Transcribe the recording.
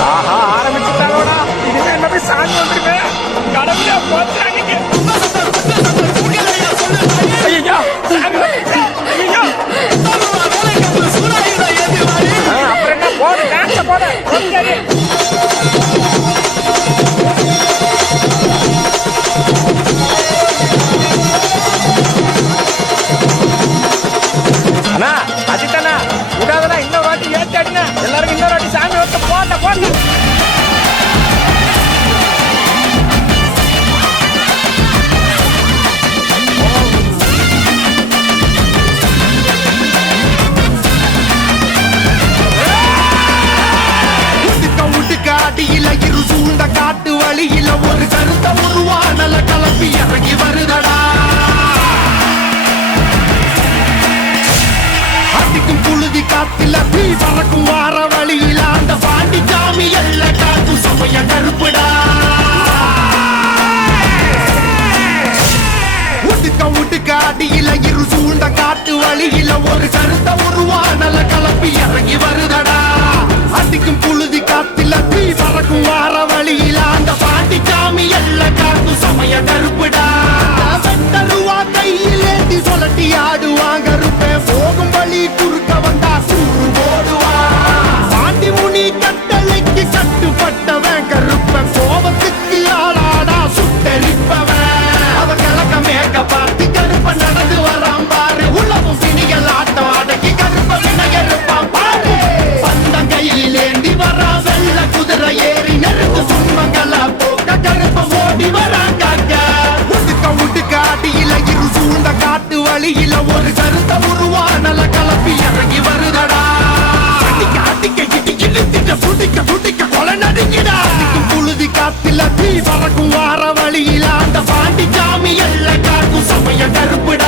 ஆஹா ஆரம்பிச்சுட்டாங்களோடா. இனிமே எல்லாமே சாமி வந்துருங்க. கடவுளே போச்சாங்க. ஐயா அப்புறம் என்ன போடு டான்ஸ போடு. ஓகே அண்ணா அஜித்தண்ணா விடாதண்ணா. இன்னொரு வாட்டி ஏத்தாடுங்க. எல்லாருக்கும் இன்னொரு வாட்டி சாமி வந்து போட்ட போட்டு. காட்டியில இரு சூழ்ந்த காட்டு வழியில ஒரு கருத்த உருவானல கலப்பி இறங்கி வருதடா. அடிக்கும் புழுதி காத்தில தீ பறக்கும் வார வழியில அந்த பாண்டி சாமி எல்ல காத்து சமய கருப்புடா. உடுக்க அடியில இரு சூழ்ந்த காட்டு வழியில ஒரு கருத்த உருவானல கலப்பி இறங்கி வருதடா. அடிக்கும் புழுதி காத்தில தீ பறக்கும் வார வழியில அந்த பாண்டி சாமி எல்ல காத்து சமய கருப்புடா. வெட்டருவா கையில் ஏந்தி சொல்லட்டி ஆடுவாங்க கருப்பேன். போகும் வழி குறுக்க வந்தா கூறு போடுவா. பாண்டி முனி கட்டளைக்கு கட்டுப்பட்டவன் கருப்பன். கோபத்துக்கு ஆளாடா சுட்டெரிப்பவன். அவன் கிழக்க மேற்க பார்த்து கருப்ப நடந்து வரான் பாரு. உலகம் பிணிகள் ஆட்டம் அடக்கி கருப்ப வினையறுப்பான் பாரு. பந்தம் கையில் ஏந்தி வரா வெள்ள குதிரை ஏறி நெருங்கு துன்பங்கள போக்க கருப்ப ஓடி வரான் காக்க. உடுக்க அடியில இரு சூழ்ந்த காட்டு வழியில ஒரு கருத்த உருவானல கலப்பி இறங்கி வருதடா. அடிக்க இடிக்க இழுத்திட்ட புடிக்க கொலை நடுங்கிடா. புழுதி காத்தில தீ பறக்கும் வார வழியில அந்த பாண்டி சாமி எல்ல காக்கும் சமய கருப்புடா.